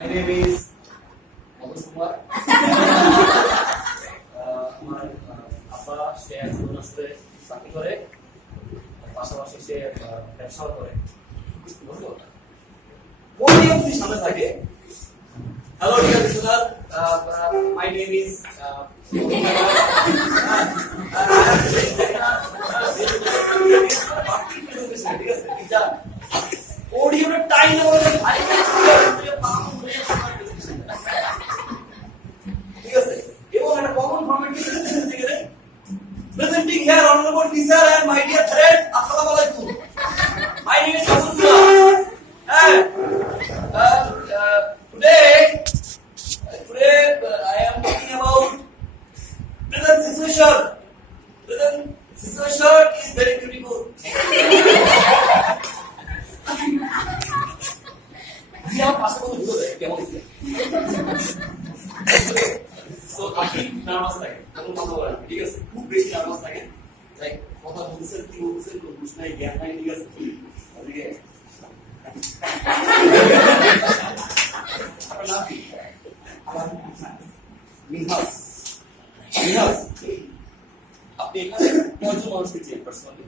My name is Mohammed Kumar. আমার আব্বা সে এখন আসলে চাকরি করে, পাশাপাশি সে ব্যবসাও করে। পডিয়াম সামনে থাকে। Hello dear listener, my name is podium time presenting here honorable teacher and my dear friend, assalamu alaikum. My name is Abdullah. Today I am talking about present situation. Present situation is very beautiful. So আপনি নার্ভাস থাকে, তখন কথা বলেন, ঠিক আছে? খুব বেশি নার্ভাস থাকে, তাই কথা বলতেছেন কি বলতেছেন কোনো বুঝ নাই, জ্ঞান নাই, ঠিক আছে? ওদিকে আপনার নাম কি? আমার মিনহাস। মিনহাস, আপনি এখানে কয়জন মানুষকে চেন পার্সোনালি?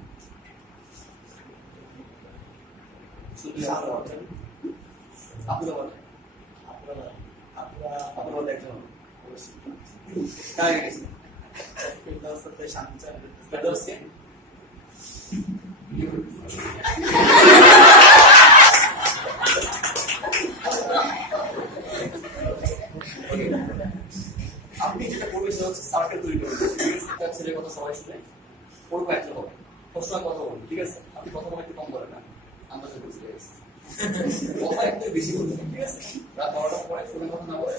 আপনারা বলেন, আপনারা একজন আপনি যেটা করবেন সেটা হচ্ছে সার্কেল তৈরি করবেন, ছেলের কথা সবাই শুনে পড়বো একটা হবে, সবসময় কথা বলবেন, ঠিক আছে? আপনি কথা বলে একটু কম বলেন না, আন্দাজে বুঝতে পেরেছি। কথা একটু বেশি বলবেন, ঠিক আছে? রাত 12টার পরে কোনো কথা না বলে